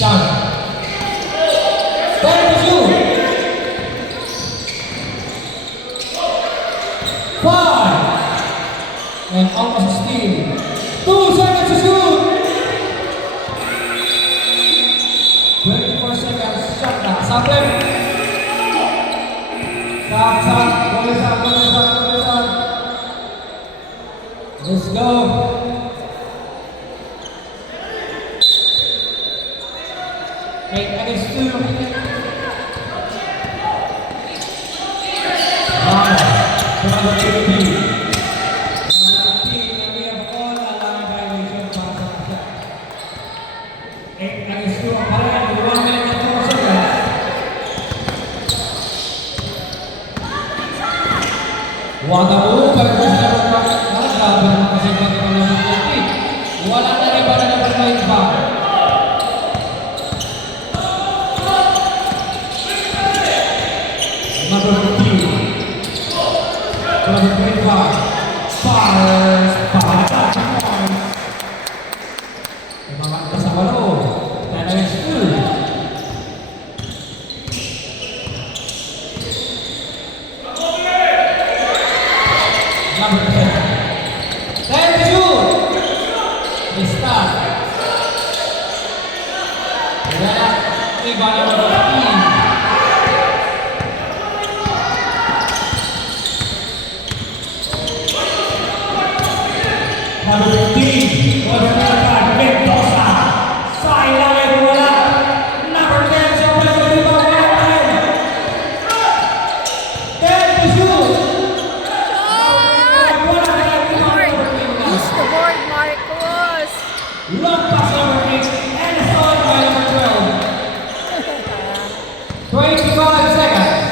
Shot. Time to shoot. 5. And almost a steal. 2 seconds to shoot. 24 seconds. Shot na. Sablem. Stop. Go. Let's go. Eight minutes to number 15. And we have all a line violation para sa shot. 8 minutes to ang pala. 1 minute and 4 seconds. Wala mo para sa grabe naman kasi pag wala na rin para number 25. Number 15. Number 25. Fires. Umangat ka sa balo. 10 minutes to. Number 10. 10 to shoot. Stop. Wala. Iba na number 15. Number 15, quarterback Mendoza. Sideline wala. Number 10, sobrang ganito wala. 10 to shoot. Use the board, Marcos. Long pass number 8 and a foul by number 12. 25 seconds.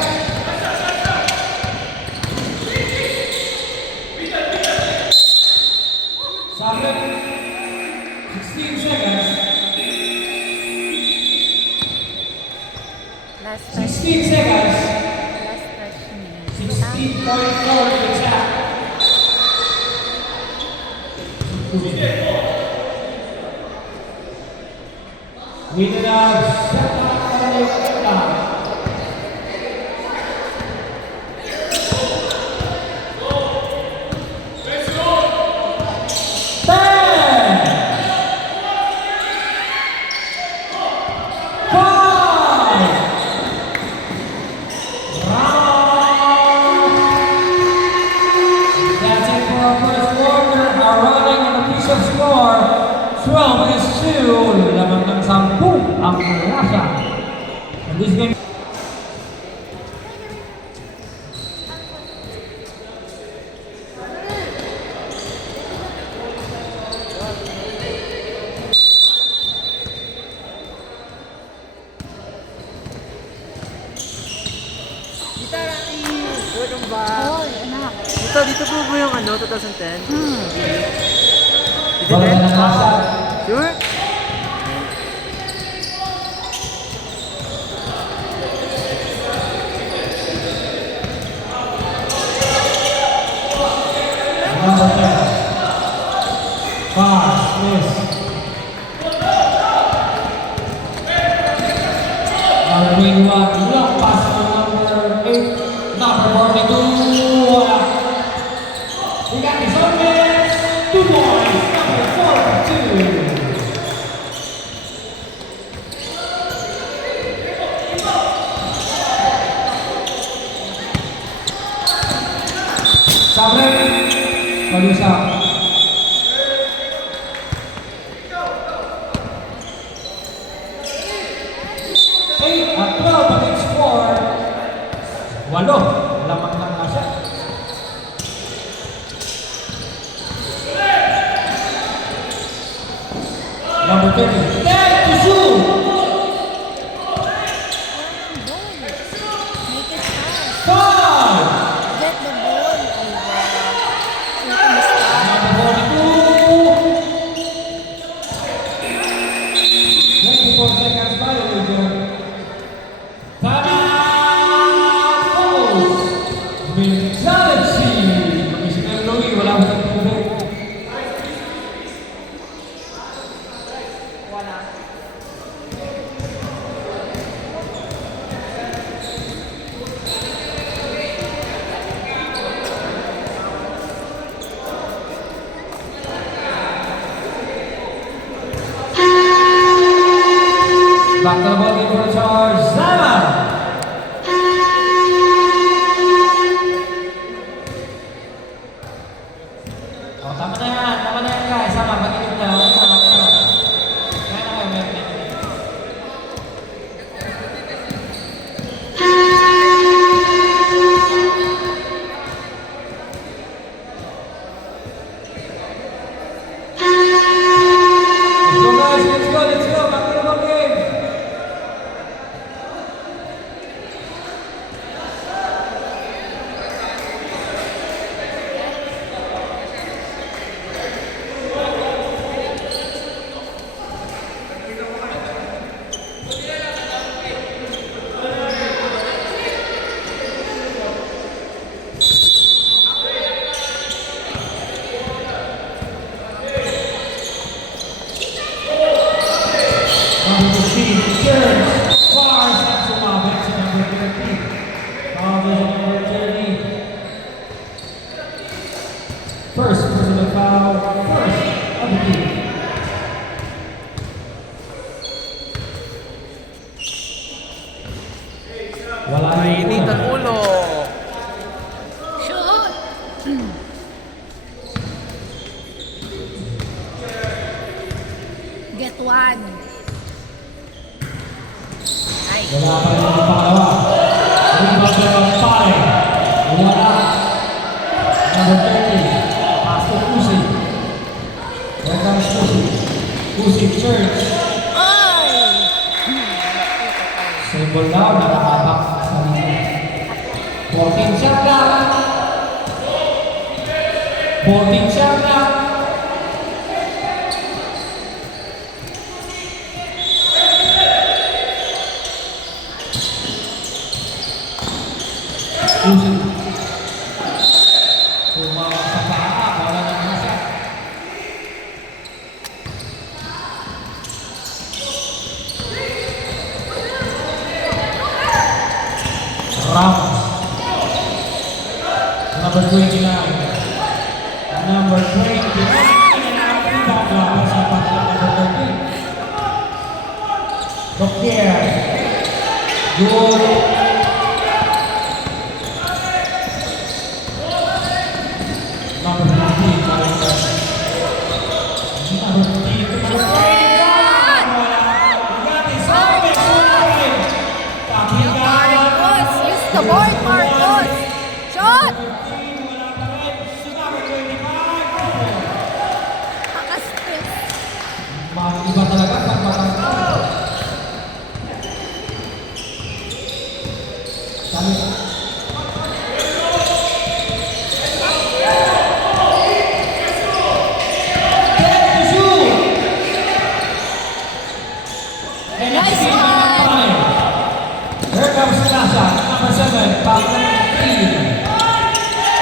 Sablem, 16 seconds. Last 16 seconds. 30 minutes. 16.4 to exact. Winner of Santa. Score 12 against 2, lamang ng 10 ang Russia. And this game Dito po yung 2010? Dito Wala din? na ng Russia. Sure? Number 10. Pass, miss. Number 21, long pass to number 8. Number 42, wala. We got this on minutes. 2 points, number 42. Sablem, Palusap. 8 at 12 against 4. 8. Lamang ng Russia. Number 30. 10 to shoot. Make it fast. 5. Get the ball. Number 42. 24 seconds violation. Time goes. Mentality. Mag-isip ng Louie, wala ko sa tubig. Back to the ball game for the charge. Zaman! Oh, tama na yan guys. Sama, mag-inip na. Okay na. Kaya na kayo, meron. Let's go guys, let's go. Back to the ball game. Number 15, turns, fires, Axelma, back to number 13. Foul is number 30. First personal foul, first of the team. Wala na yung Mainit ang ulo. Shoot! Get one. Ay, Wala pa rin ang pangalawa. Rebound number 5. Wala. Number 30. Pass to Uzi. Here comes Uzi. Uzi Church. ay! Symbol daw, nakakapak sa linya. 14 shot lang. 14 shot lang. Uzi. Tumawag sa paa, wala nang nasa. Ramos. Number 29. Number 29. Rebound laban sa pangalawa, number 13. Tokier. Good. Number 15. Number 15. Marcos! Use the board, Marcos! Shot! Nakastis. Iba talaga pag matangkal. Sabi ko. Get the shoot! And it's Nice number one. 5. Here comes Nasa, number 7, back to number 3.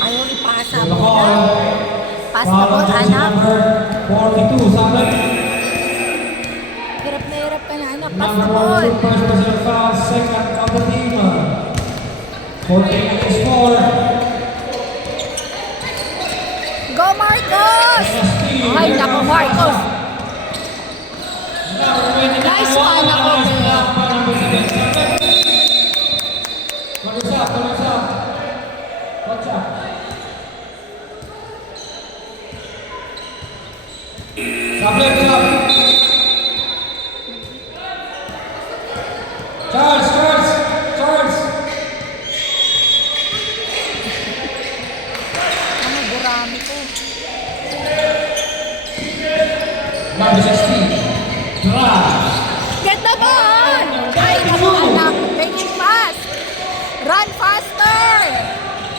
Ayaw ipasa The mo. ball. Pass the Foul ball, on jersey anak. number 42, Sabat. Hirap na hirap ka na, anak. Pass Number the 1, ball. first personal foul, second of the team. 14 against 4. Go, Marcos! And a steal. Ay, Here naku, comes Marcos. Nasa. Number 29, Nice one, nice ako, Bea. block by number 7, Sabat. Runners up. Watch out. Sabat up. Charles. Ano, burami ko. Number 16. Drive. Get the ball! Ay, naku, anak. Make it fast. Run faster!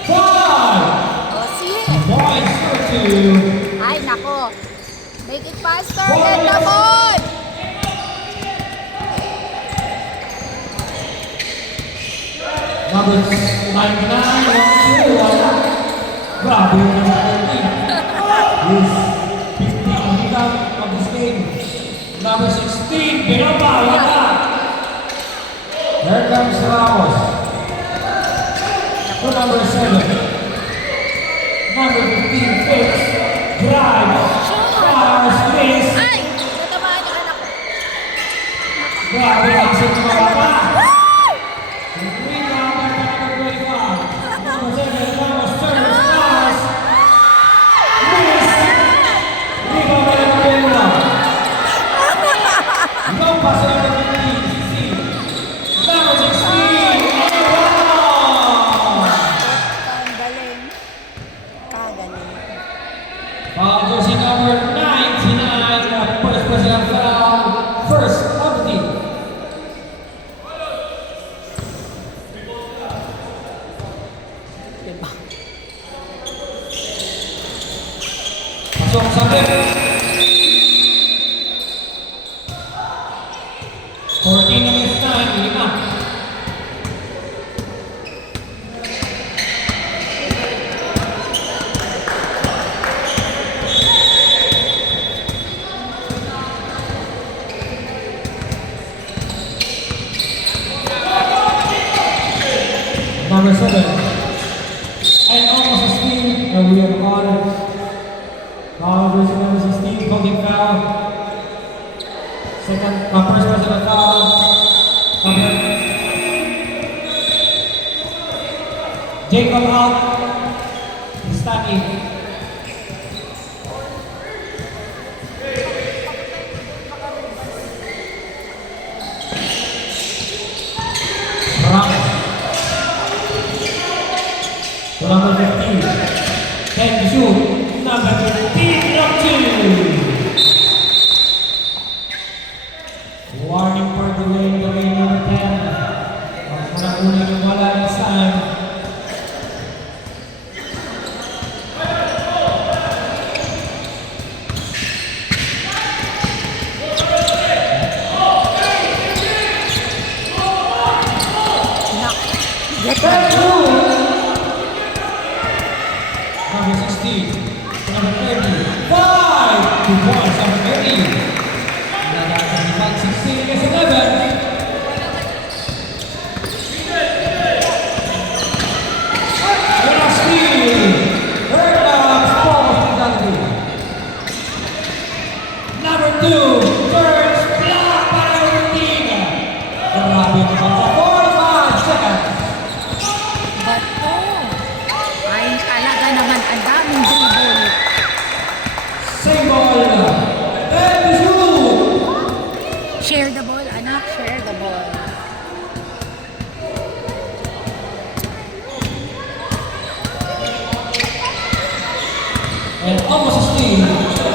5. O, sige. Points for 2. Ay, nako. Make it faster. Get the ball! Number 99, 1-2, wala. Grabe yung number 13. His 15th rebound of this game. Number 16, Binaba, wala. Here comes Ramos. To number 7. Number 15, Fitz. Drive. Fires. galing. Foul jersey number 99, first personal foul, first of the team. Diba? Pasok sa net. 14 against 9, lima. Number 7. And almost a steal. And we have on. Foul jersey number 16, holding foul. Second, first personal foul. Number Jacob out. Stanley. Ramos. Number 15. 10 to shoot. Number 15, up 2. Warning for delay in the lane number 10. Ang unang-unang yung wala ng sign. Get that. Number 16, number 30, 5 to 1, number 30. Nagkakaroon ng 16 against 11. Last steal. Third up, Paul Hospitality. Number 2, turns block para Ortiga. Grabe naman sa 45 seconds. But oh, ay talaga naman ang daming dribble. Same ball. 10 to shoot. Share the ball, anak. Share the ball. And almost a steal.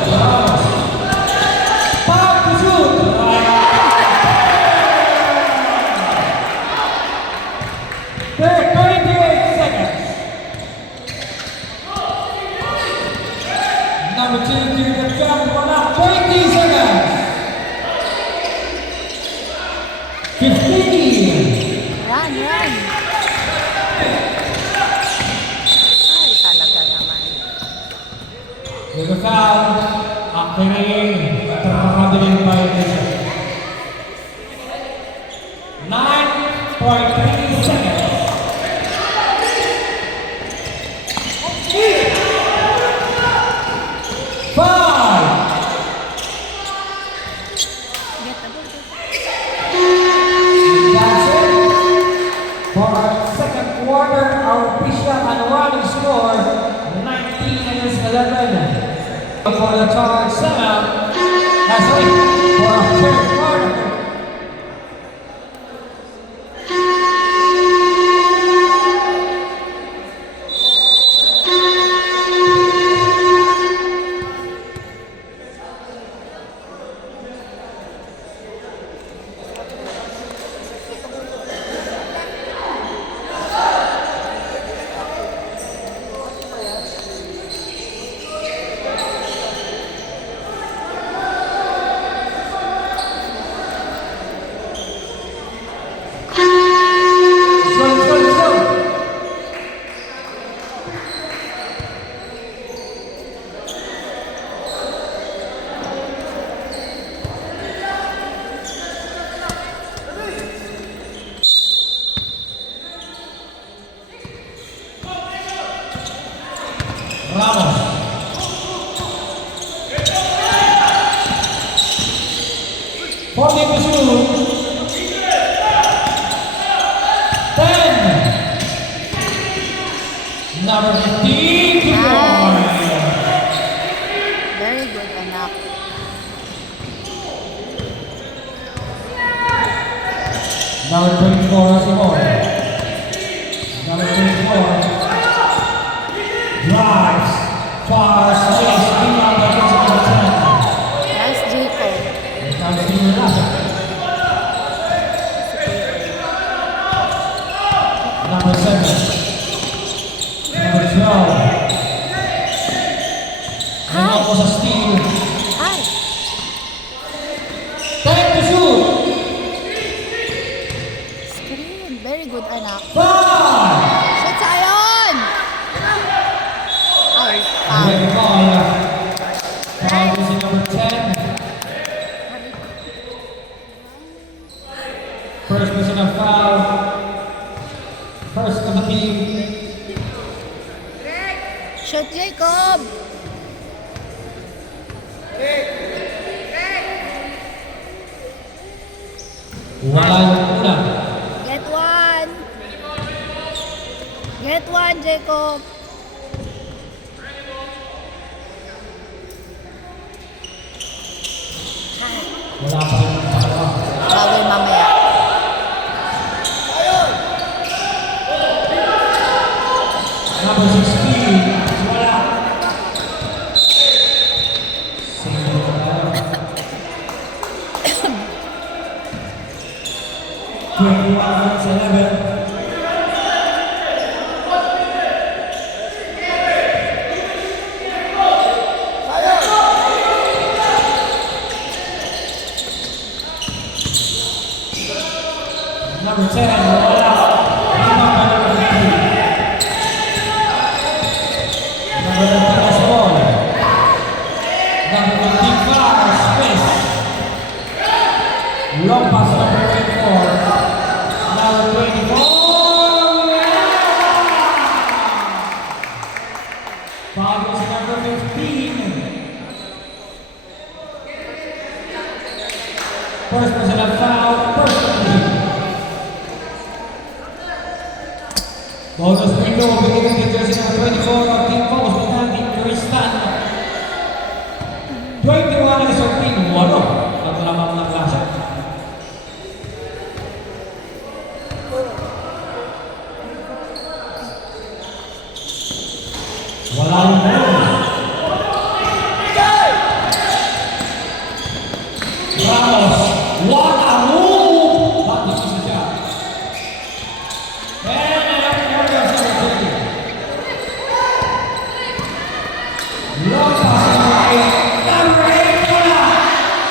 Ramos. 5 to shoot. 28 seconds. Number 2 to the jump for now. 20 seconds. 15. Run, run. Ay, talaga naman. With a foul, Akirin, terpakabiling violation. 9.3 seconds. Five. Get the ball. That's it. For our second quarter, our official and running score, 19 against 11. For the charge, Sam has 8 for our third quarter. Let's go. Ramos. Falling to shoot. 10. Number 15 to Nice. 4. Very good, anak. Number 24 has the ball. Number 24 drives. Red call. Foul using number 10. First personal foul. First of the team. Shoot, Jacob! Wala yung una. Get one! Get one, Jacob! Wala pa rin yung pangalawa. Bawal mamaya. Number 16. Wala. Single foul. 21-11. Number 10, wala. Lima pa number 15. Number 15 is ball. Number 15 fouls, miss. Long pass number 24. Number 24. Foul goes to number 15. First personal foul, first team. Bonus free throw beginning with jersey number 24 of Team Focus Botante Tristan. 21 is our team. Walo. At lamang ng lasa. Wala yung bonus. Ramos. What a move! Bakit isa siya? Long pass number 8. Number 8, wala.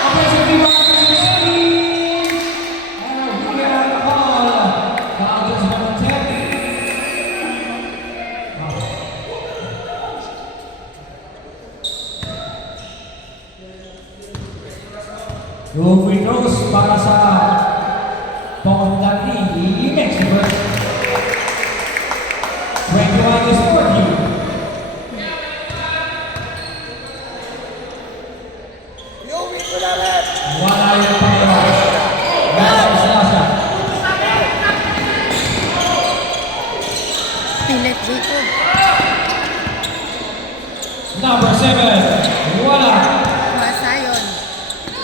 Offensive rebound number 16. And we have a call. Foul goes to number 10. Two free throws para sa Focus Botante. Next number 21 is 40. Wala yung pangalawa. Wala yung salasa. Pilit, Jacob. Number 7. Wala. Masa yun.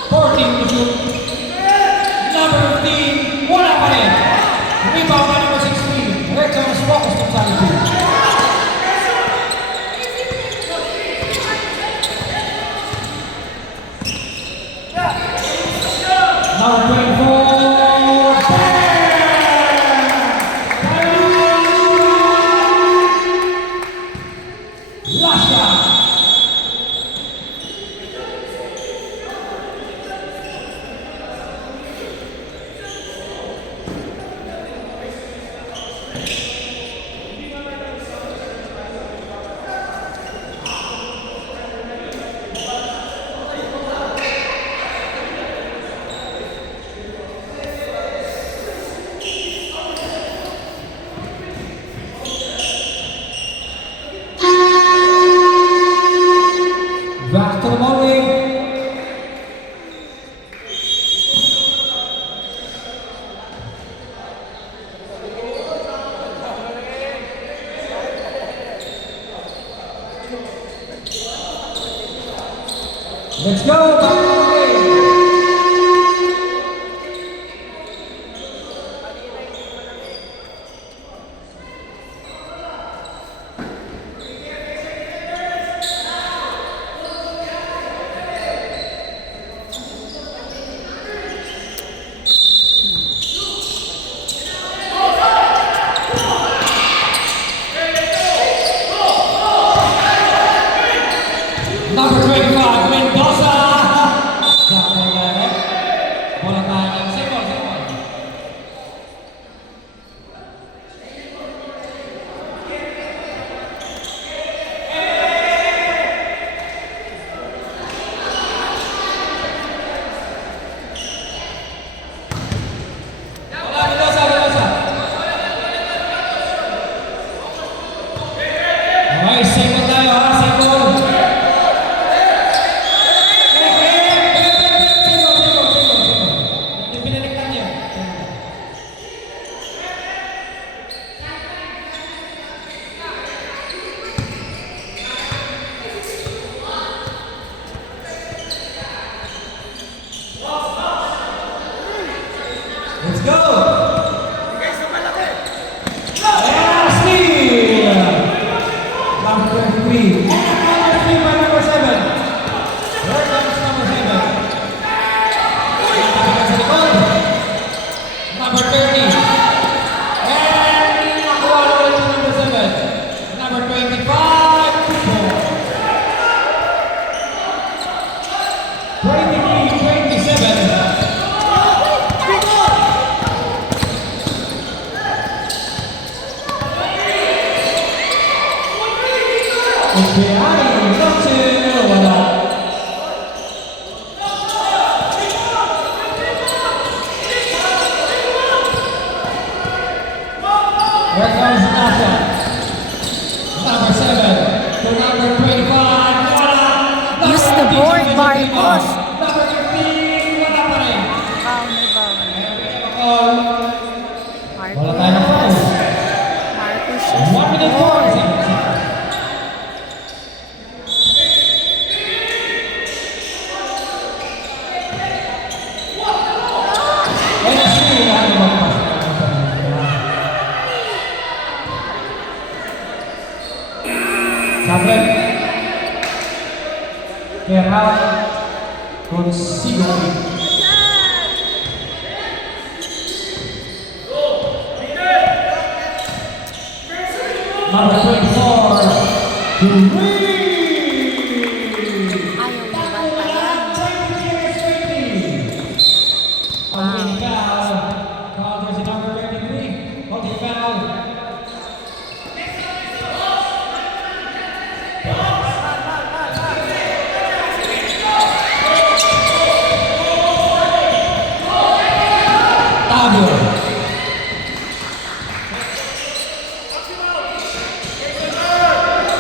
14 to shoot. Number 15. Wala pa rin. Rebound by number 16. Red Sox Focus Botante. Number 24. Last shot. Back to the bowling. Let's go. Back to the bowling. Number 25, Mendoza. wala. Here comes Nasha. Number 7 to number 25. Wala. Use the board, Marcos. Number 15, wala pa rin. Foul. Wala tayo ng foul. Marcos 1 minute 40 seconds. Sabret. Gerald Consigo. Number 24. Three. Ayaw na bantayan. Holding foul. Called as number 33. Holding foul. Tabio.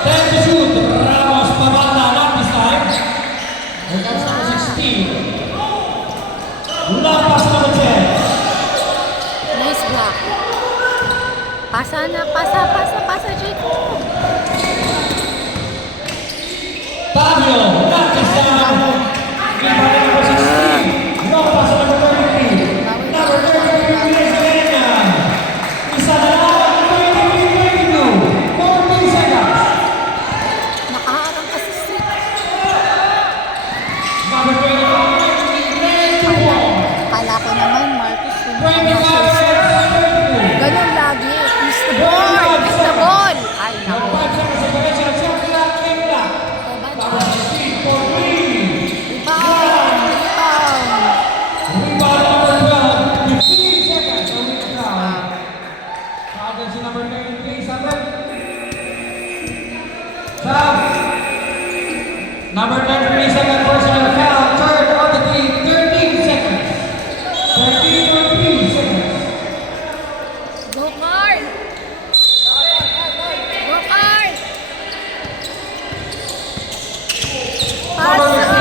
Ten to shoot. Ramos pabanda, not this time. Here comes number 16. Lampas number 10. Nice block. Pasa na, pasa, Jacob. Tabio, not this time. Rebound number 16. Lampas number 33. Number 33 is Elena. Isa na lang, 23-22. 14 seconds. Nakaharang kasi si... Number 23, Elaine Dupont. Kala ko naman, Marcos. 25-32. Ganun lagi. Use the board. Use the ball. Ay, Number naku. 5 seconds separation. Shot clock, game clock. Number 16 for 3. Rebound. Rebound number 12. 15 seconds. A weak foul. Foul si number 33. Sabret. Foul. Number 33 second personal foul. Third on the team. 13 seconds. 13.3 seconds. Go, Carl. Go, Carl. Number 15. Pasa. 10.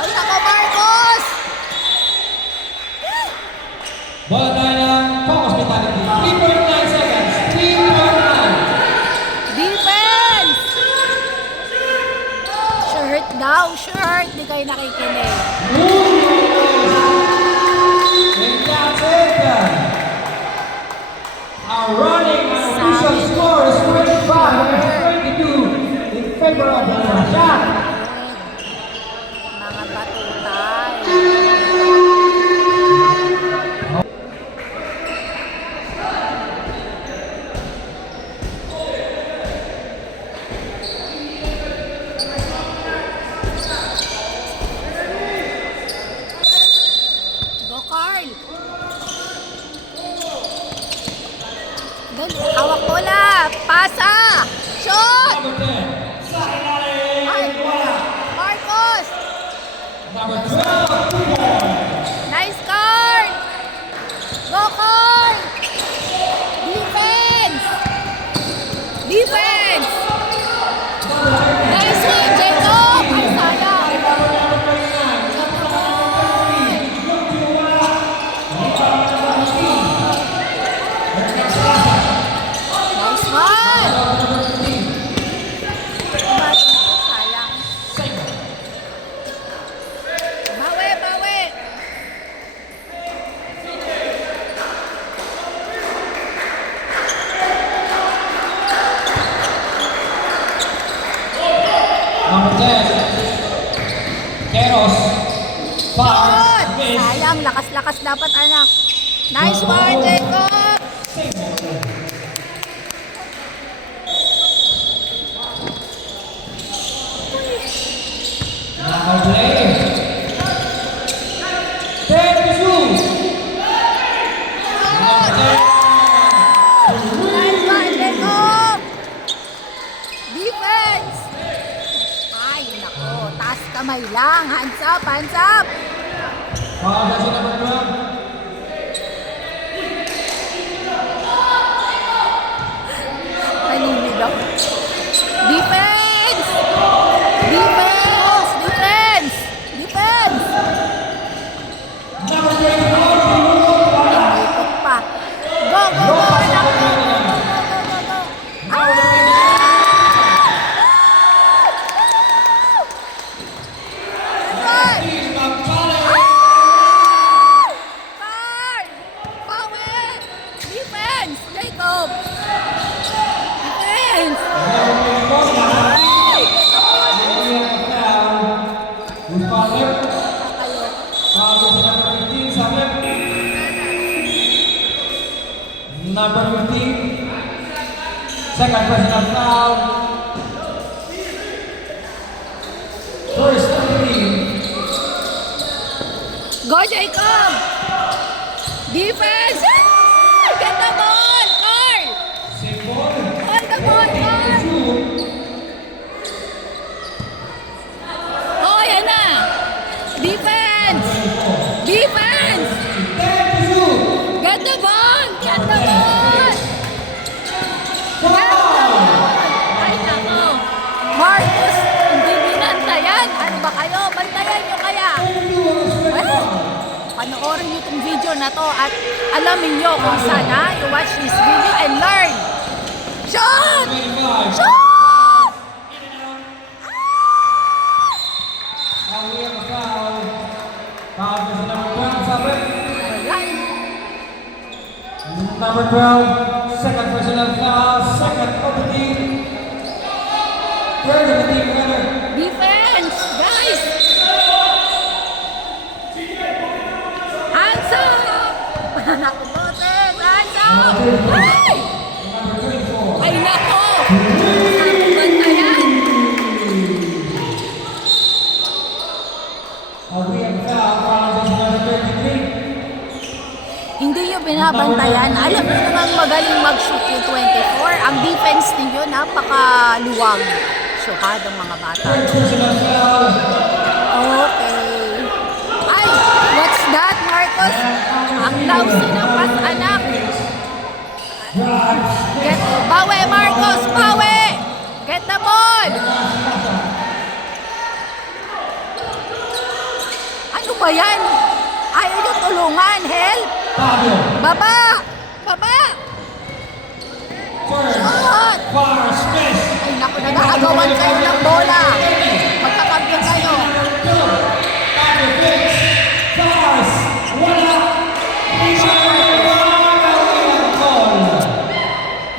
Ay, nako, Marcos. Bola tayo ng Pong Hospitality. 3.9 seconds. 3.9. Defense. Shirt daw, shirt. Di kayo nakikinig. And that's it. Our running and official score is 25-22 in favor of the Shot. Mga batutay. Go, Carl. Doon, hawak bola. Pasa. Shot. Number 10. Sa ilalim. Ay, Wala. Marcos. Number 12. 2 points. Nice, Carl. Go, Carl. Defense. Defense. Nice one, Jacob. Ay, sayang. Nice one. Sayang. Bawi, bawi. Number 10. Keros. Fires. Good. Miss. Sayang, lakas-lakas dapat, anak. Nice one, Jacob. Number 10. 10 to shoot. Number 10. Nice one, Jacob. Defense! Ay, nako. Taas kamay lang. Hands up, hands up. Foul jersey number 12. Naniligaw. Defense! Defense! Defense! Defense! Number 24. Ikot pa. Go, go, go! Go, go, go, go, go, go. Right! Team of College. Carl! Power! Defense! Jacob! Defense! Ay! We have a foul. Who's foul left? Kakalo. Foul jersey number 15 sa left. Number 15. Second personal foul. First of the team. Go, Jacob! Defense! Ah! Get the ball! Carl! Same ball. Hold the ball, Carl! Oh, yan na! Defense! Defense! 10-2. Get the ball! Get the ball! Get the ball! Ay, nako! Marcus, hindi binantayan! Ano ba kayo? Bantayan nyo kaya! Well, panoorin nyo itong video na to at alamin nyo kung sana you watch this video and learn! Shot! 25. Shot! We have a foul. Foul jersey number 12 sa left. Ayan. Number 12, second personal foul, second of the team. Third of the team winner. Defense! Guys! Hands up! Naku, Botes! Hands up! Ay! Number 24. Ay, nako! Saan bantayan? We have a foul jersey number 33. Hindi nyo binabantayan. Alam nyo namang magaling mag-shoot yung 24. Ang defense ninyo, napakaluwag. Syukadong mga bata. Third personal foul. Okay. Ay, what's that, Marcos? Ang lousy ng pas, anak. Get, bawe, Marcos, bawe! Get the ball! Ano ba yan? Ayaw nyo tulungan, help! Fabio. Baba! Baba! Third. Shot! Far Smith. Ay, naku, nag-aagawan kayo ng bola. Magkakampiyon kayo. Fabio Fix. Fars. Wala.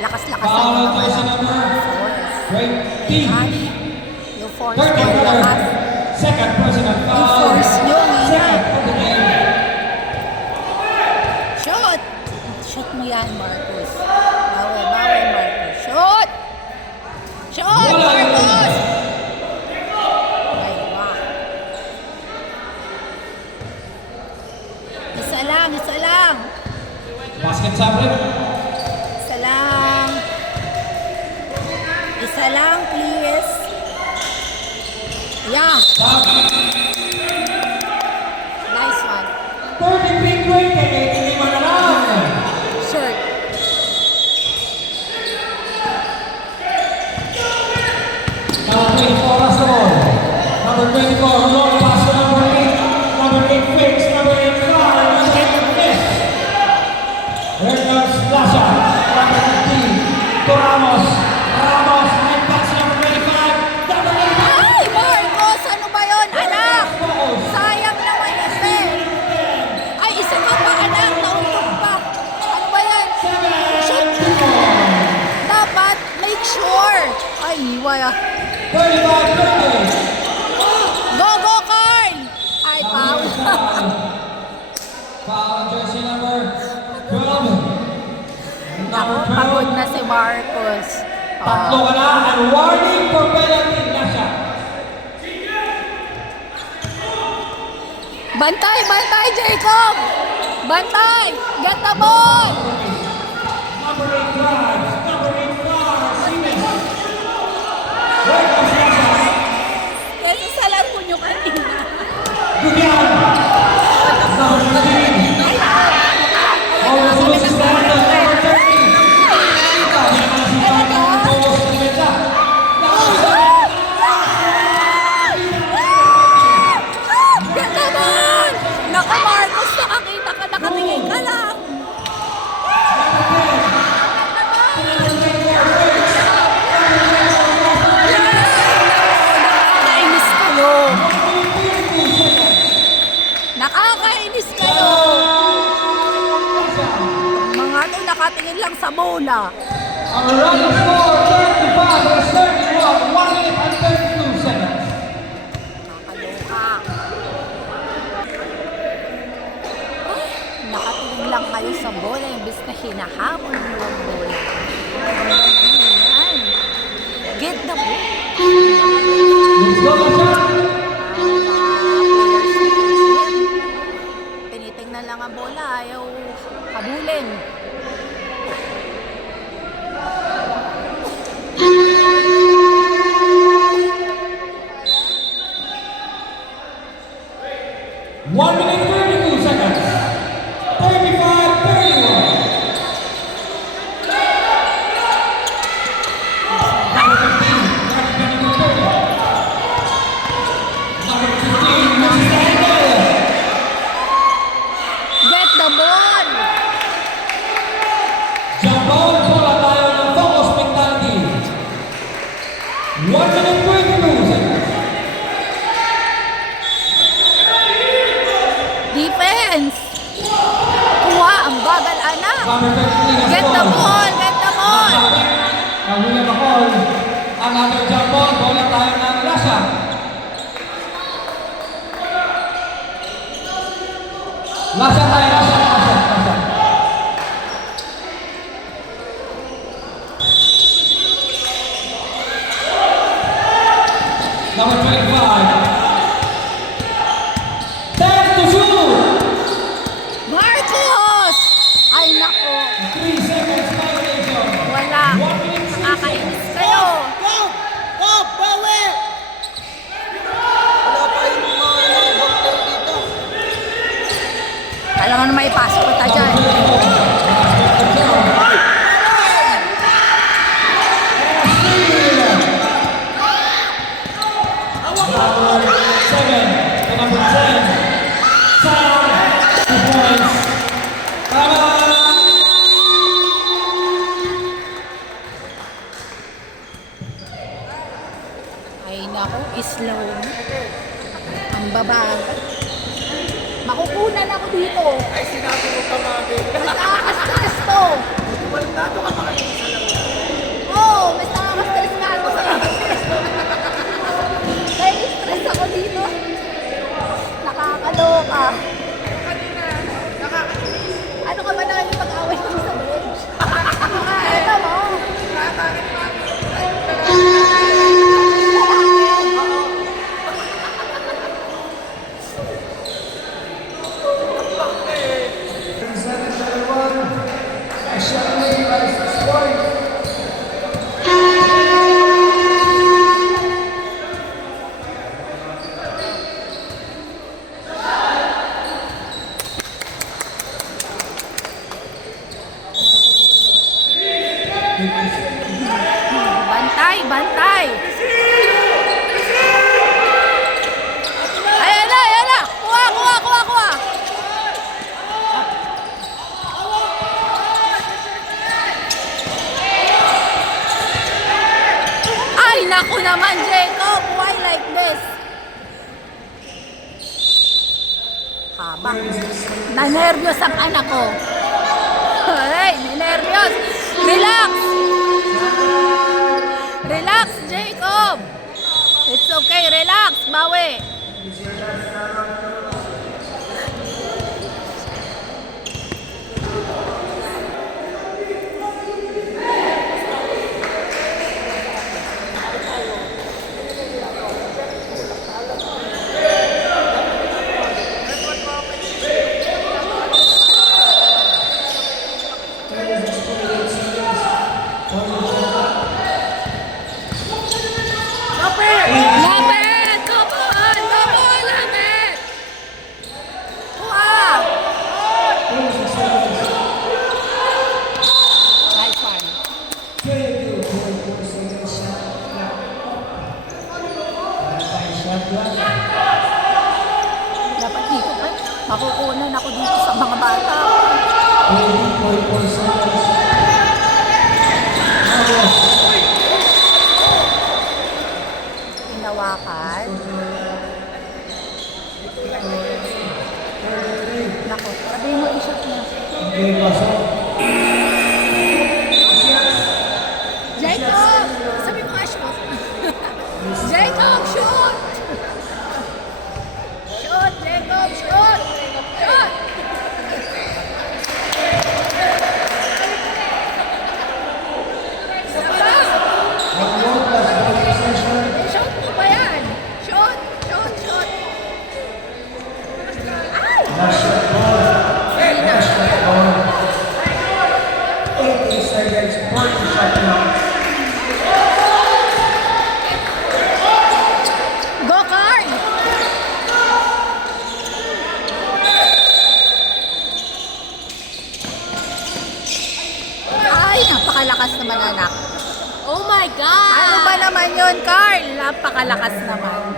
Lakas-lakas Foul kayo. jersey number Force. 20. Ay, yung force 30 ko, winner. lakas. Second personal foul. Yung force nyo, Second of the game. Shoot! Shoot mo yan, Marcos. Bawe, bawe, Marcos. Shoot! Shoot, Marcos! Ay, wow. Isa lang, isa lang. Basket sabre. Isa lang. Isa lang, please. Yeah, nice one. 33-28. Hindi man lang. Shirt. Number 24 has the ball. Number 24, long pass to number 8. Number 8 Fix. Number 8 Far. Number 8 Miss. Here comes Lasha. Number 15 to Ramos. Ramos. High pass to number 25. Number 25. Ay, Marcos! Ano ba yun, anak? Sayang naman kasi. Ay, isa ka pa, anak. Nauntok pa. Ano ba yan? Shoot. Dapat make sure. Ay, wala. 35-30. Go, go, Carl! Ay, foul. Foul jersey number 12. Ako, Number pagod 12. na si Marcos. Tatlo ka na and warning for penalty. Lasha. Bantay, bantay, Jacob! Bantay! Get the ball! Number 8 drives. Number 8 far. Siemens. sa bola. Our running score 35-31, 1 minute and 32 seconds. Nakakaloka. Ay, nakatingin lang kayo sa bola imbes na hinahabol mo ang bola. Ayan. Get the ball. Let's go, Lasha. Tinitingnan lang ang bola, ayaw habulin. One minute 32 seconds. 35-31. Number 15, number 30. Number 15, Mrs. Angel. Get the ball! Jump ball, bola tayo ng focus mentality. 1 minute 22 seconds. Defense! Kuha, ang bagal anak! Number 13, Get the ball! Get the ball! William Bacol. Another jump ball, bola tayo ng Lasha. Lasha tayo, Lasha. Number 25. 10 to shoot. Marcos! Ay nako, 3 seconds violation. wala. 1 minute 6 Nakakainis kayo. Bawi! Wala pa yung mga doctor dito. Alam mo na may pasok kita dyan. Number 7 to number 10. Sam, 2 points. Tama! Ay nako, slow. Ang babagal. Makukunan ako dito. Ay, sinabi mo pa mami. Mas nakaka-stress to. Dato ka makaisa lang. Oo, mas nakaka-stress nga ako sa Nai-stress ako dito. Nakakaloka. Ano ka ba nakikipag-away ko sa bench? Ito mo. Bantay, bantay. Ayan na, ayan na. Kuha, kuha, kuha, kuha. Ay, naku naman, Jacob. Why like this? Habang na-nervyos ang anak ko. Hey, na-nervyos. Relax. Relax, Jacob. It's okay, relax, bawi. Lapit! Double! Double! Lapit! Kuha! Nice one. Dapat dito pa. Makukunan ako dito sa mga bata. Hinawakan. Nako, sabihin mo i-shot mo. Okay, pasok. Napakalakas naman.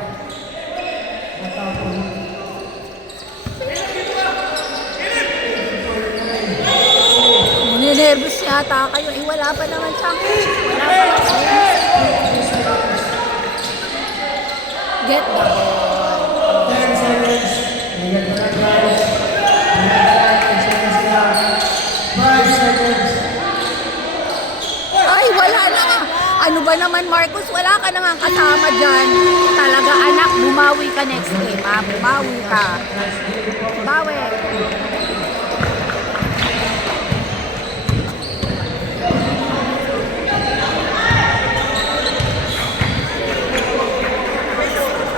Ninervous yata kayo. Eh, wala pa naman championship. Wala pa naman. Get the ball. 10 seconds. Ingat na lang guys. 10 seconds lang. 5 seconds. Ay, wala na. Ano ba naman, Marcos? Wala ka naman kasama dyan. Talaga, anak, bumawi ka next game, ha? Bumawi ka. Bawi.